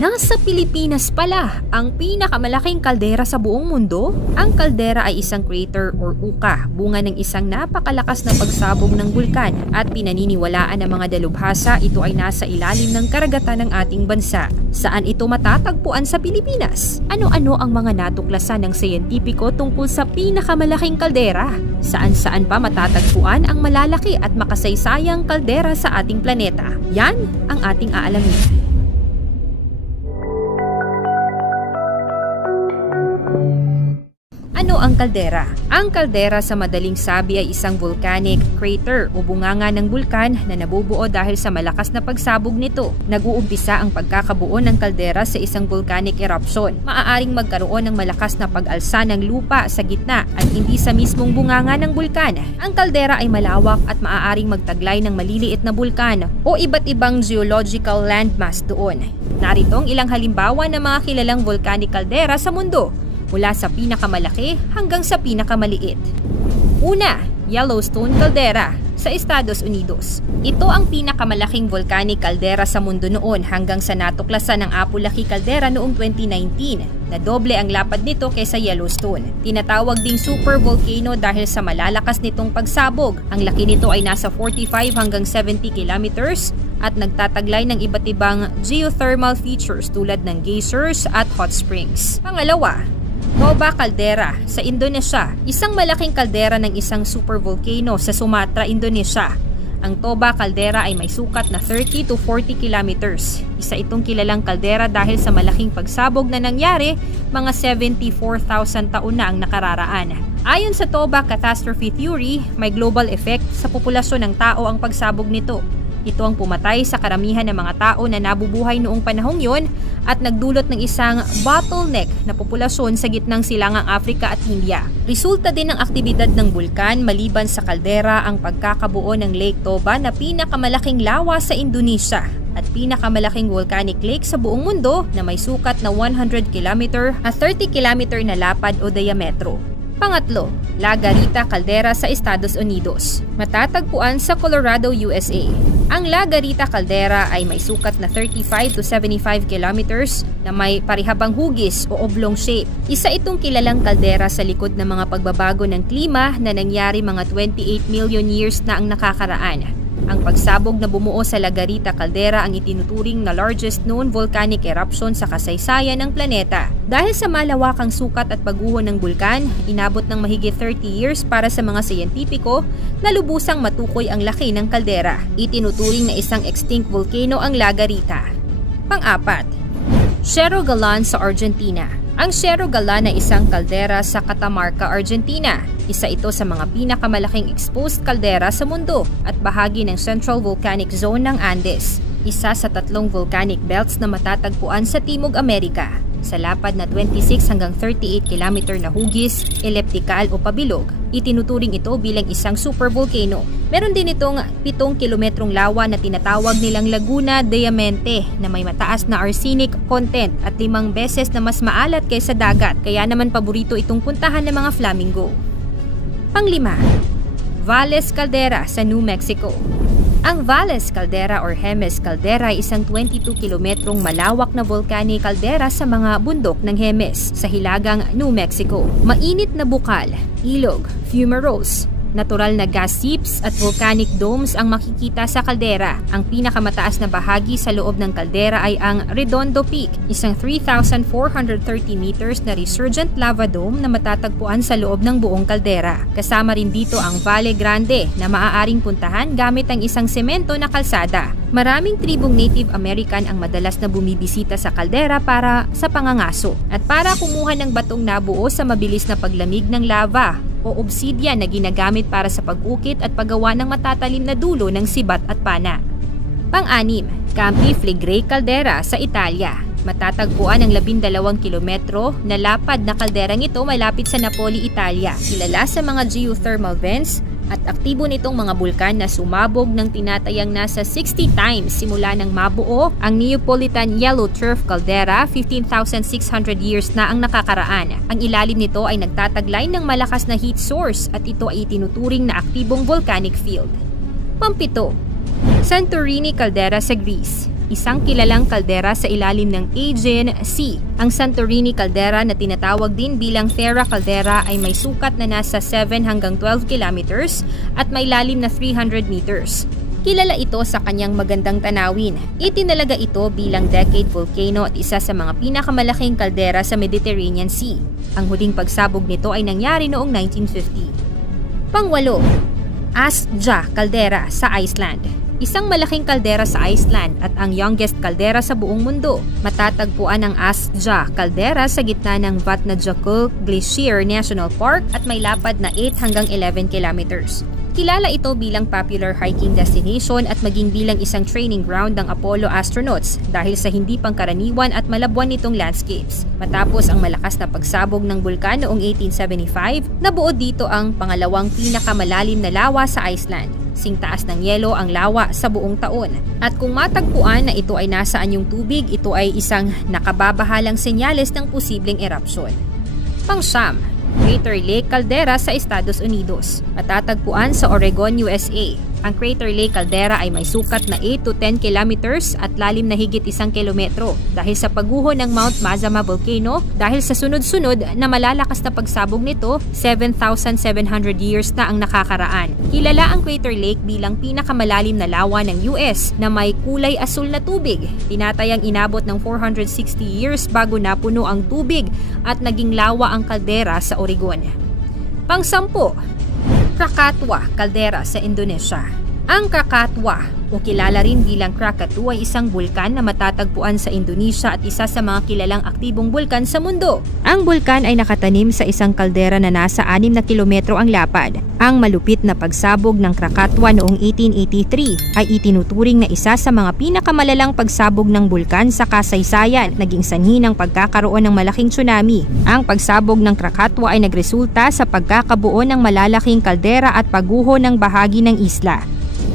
Nasa Pilipinas pala ang pinakamalaking kaldera sa buong mundo. Ang kaldera ay isang crater or uka, bunga ng isang napakalakas na pagsabog ng bulkan at pinaniniwalaan ng mga dalubhasa ito ay nasa ilalim ng karagatan ng ating bansa. Saan ito matatagpuan sa Pilipinas? Ano-ano ang mga natuklasan ng siyentipiko tungkol sa pinakamalaking kaldera? Saan-saan pa matatagpuan ang malalaki at makasaysayang kaldera sa ating planeta? Yan ang ating aalamin. Ano ang kaldera? Ang kaldera sa madaling sabi ay isang volcanic crater o bunganga ng bulkan na nabubuo dahil sa malakas na pagsabog nito. Nag-uumpisa ang pagkakabuo ng kaldera sa isang volcanic eruption. Maaaring magkaroon ng malakas na pag-alsa ng lupa sa gitna at hindi sa mismong bunganga ng bulkan. Ang kaldera ay malawak at maaaring magtaglay ng maliliit na bulkan o iba't ibang geological landmass doon. Narito ang ilang halimbawa ng mga kilalang volcanic caldera sa mundo, mula sa pinakamalaki hanggang sa pinakamaliit. Una, Yellowstone Caldera sa Estados Unidos. Ito ang pinakamalaking volcanic caldera sa mundo noon hanggang sa natuklasan ng Apalaki Caldera noong 2019 na doble ang lapad nito kaysa Yellowstone. Tinatawag ding supervolcano dahil sa malalakas nitong pagsabog. Ang laki nito ay nasa 45 hanggang 70 kilometers at nagtataglay ng iba't ibang geothermal features tulad ng geysers at hot springs. Pangalawa, Toba Caldera sa Indonesia, isang malaking kaldera ng isang supervolcano sa Sumatra, Indonesia. Ang Toba Caldera ay may sukat na 30 to 40 kilometers. Isa itong kilalang kaldera dahil sa malaking pagsabog na nangyari mga 74,000 taon na ang nakararaan. Ayon sa Toba Catastrophe Theory, may global effect sa populasyon ng tao ang pagsabog nito. Ito ang pumatay sa karamihan ng mga tao na nabubuhay noong panahong yon at nagdulot ng isang bottleneck na populasyon sa gitnang silangang Africa at India. Resulta din ng aktibidad ng bulkan maliban sa kaldera ang pagkakabuo ng Lake Toba na pinakamalaking lawa sa Indonesia at pinakamalaking volcanic lake sa buong mundo na may sukat na 100 km at 30 km na lapad o diametro. Pangatlo, La Garita Caldera sa Estados Unidos. Matatagpuan sa Colorado, USA. Ang La Garita Caldera ay may sukat na 35 to 75 kilometers na may parihabang hugis o oblong shape. Isa itong kilalang kaldera sa likod ng mga pagbabago ng klima na nangyari mga 28 million years na ang nakakaraan. Ang pagsabog na bumuo sa La Garita Caldera ang itinuturing na largest known volcanic eruption sa kasaysayan ng planeta. Dahil sa malawakang sukat at pagguho ng bulkan, inabot ng mahigit 30 years para sa mga siyentipiko na lubusang matukoy ang laki ng kaldera. Itinuturing na isang extinct volcano ang La Garita. Pang-apat, Cerro Galán sa Argentina. Ang Cerro Galán ay isang kaldera sa Catamarca, Argentina. Isa ito sa mga pinakamalaking exposed kaldera sa mundo at bahagi ng Central Volcanic Zone ng Andes. Isa sa 3 volcanic belts na matatagpuan sa Timog Amerika. Sa lapad na 26 hanggang 38 km na hugis, elliptical o pabilog, itinuturing ito bilang isang supervolcano. Meron din itong 7 kilometrong lawa na tinatawag nilang Laguna Diamante na may mataas na arsenic content at 5 beses na mas maalat kaysa dagat, kaya naman paborito itong puntahan ng mga flamingo. Panglima, Valles Caldera sa New Mexico. Ang Valles Caldera or Jemez Caldera ay isang 22 kilometrong malawak na volcanic caldera sa mga bundok ng Jemez sa hilagang New Mexico. Mainit na bukal, ilog, fumaroles, natural na gas seeps at volcanic domes ang makikita sa kaldera. Ang pinakamataas na bahagi sa loob ng kaldera ay ang Redondo Peak, isang 3,430 meters na resurgent lava dome na matatagpuan sa loob ng buong kaldera. Kasama rin dito ang Valle Grande na maaaring puntahan gamit ang isang semento na kalsada. Maraming tribong Native American ang madalas na bumibisita sa kaldera para sa pangangaso at para kumuha ng batong nabuo sa mabilis na paglamig ng lava o obsidian na ginagamit para sa pag-ukit at paggawa ng matatalim na dulo ng sibat at pana. Pang-anim, Campi Flegrei Caldera sa Italia. Matatagpuan ang 12 kilometro na lapad na kalderang ito malapit sa Napoli, Italia. Kilala sa mga geothermal vents at aktibo nitong mga bulkan na sumabog ng tinatayang nasa 60 times simula nang mabuo ang Neapolitan Yellow Turf Caldera. 15,600 years na ang nakakaraan. Ang ilalim nito ay nagtataglay ng malakas na heat source at ito ay tinuturing na aktibong volcanic field. Pampito, Santorini Caldera sa Greece. isang kilalang kaldera sa ilalim ng Aegean Sea. Ang Santorini caldera na tinatawag din bilang Thera caldera ay may sukat na nasa 7 hanggang 12 kilometers at may lalim na 300 meters. Kilala ito sa kanyang magandang tanawin. Itinalaga ito bilang decade volcano at isa sa mga pinakamalaking kaldera sa Mediterranean Sea. Ang huling pagsabog nito ay nangyari noong 1950. Pangwalo, Askja caldera sa Iceland. Isang malaking kaldera sa Iceland at ang youngest kaldera sa buong mundo. Matatagpuan ang Askja caldera sa gitna ng Vatnajökull Glacier National Park at may lapad na 8 hanggang 11 kilometers. Kilala ito bilang popular hiking destination at maging bilang isang training ground ng Apollo astronauts dahil sa hindi pangkaraniwan at malabwan nitong landscapes. Matapos ang malakas na pagsabog ng bulkan noong 1875, nabuo dito ang pangalawang pinakamalalim na lawa sa Iceland. Singtaas ng yelo ang lawa sa buong taon. At kung matagpuan na ito ay nasaan yung tubig, ito ay isang nakababahalang senyales ng posibleng erupsyon. Pang-siyam, Crater Lake Caldera sa Estados Unidos. Matatagpuan sa Oregon, USA. Ang Crater Lake Caldera ay may sukat na 8 to 10 kilometers at lalim na higit 1 kilometro dahil sa pagguho ng Mount Mazama Volcano dahil sa sunod-sunod na malalakas na pagsabog nito, 7,700 years na ang nakakaraan. Kilala ang Crater Lake bilang pinakamalalim na lawa ng US na may kulay asul na tubig. Tinatayang inabot ng 460 years bago napuno ang tubig at naging lawa ang kaldera sa Oregon. Pang-sampu, Krakatau caldera sa Indonesia. Ang Krakatau o kilala rin bilang Krakatau ay isang bulkan na matatagpuan sa Indonesia at isa sa mga kilalang aktibong bulkan sa mundo. Ang bulkan ay nakatanim sa isang kaldera na nasa 6 na kilometro ang lapad. Ang malupit na pagsabog ng Krakatau noong 1883 ay itinuturing na isa sa mga pinakamalalang pagsabog ng bulkan sa kasaysayan, naging sanhi ng pagkakaroon ng malaking tsunami. Ang pagsabog ng Krakatau ay nagresulta sa pagkakabuo ng malalaking kaldera at pagguho ng bahagi ng isla.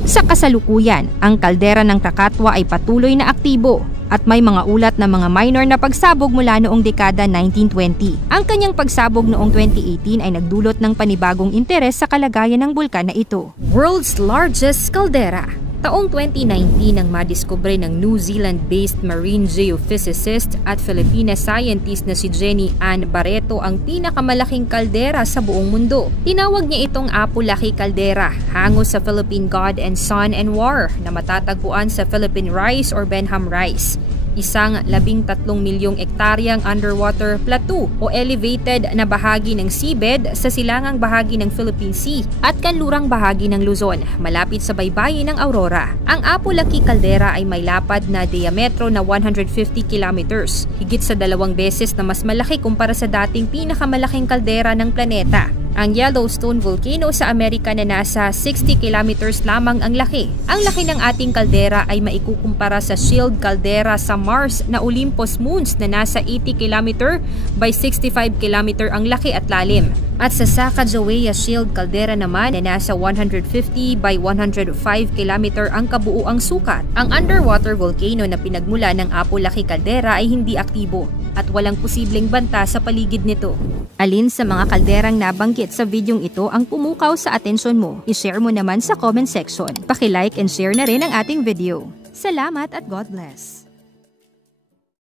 Sa kasalukuyan, ang kaldera ng Krakatau ay patuloy na aktibo at may mga ulat na mga minor na pagsabog mula noong dekada 1920. Ang kanyang pagsabog noong 2018 ay nagdulot ng panibagong interes sa kalagayan ng bulkan na ito. World's largest caldera. Taong 2019 nang madiskubre ng New Zealand-based marine geophysicist at Filipina scientist na si Jenny Ann Barreto ang pinakamalaking kaldera sa buong mundo. Tinawag niya itong Apu-Laki Caldera, hango sa Philippine God and Sun and War na matatagpuan sa Philippine Rise or Benham Rise. Isang 13 milyong ektaryang underwater plateau o elevated na bahagi ng seabed sa silangang bahagi ng Philippine Sea at kanlurang bahagi ng Luzon, malapit sa baybayin ng Aurora. Ang Apu-Laki Caldera ay may lapad na diametro na 150 kilometers, higit sa 2 beses na mas malaki kumpara sa dating pinakamalaking kaldera ng planeta. Ang Yellowstone Volcano sa Amerika na nasa 60 kilometers lamang ang laki. Ang laki ng ating kaldera ay maikukumpara sa Shield Caldera sa Mars na Olympus Moons na nasa 80 km by 65 km ang laki at lalim. At sa Sacagawea Shield Caldera naman na nasa 150 by 105 km ang kabuuang sukat. Ang underwater volcano na pinagmula ng Apu-Laki Caldera ay hindi aktibo at walang posibleng banta sa paligid nito. Alin sa mga kalderang nabanggit sa videong ito ang pumukaw sa atensyon mo? I-share mo naman sa comment section. Paki-like and share na rin ang ating video. Salamat at God bless!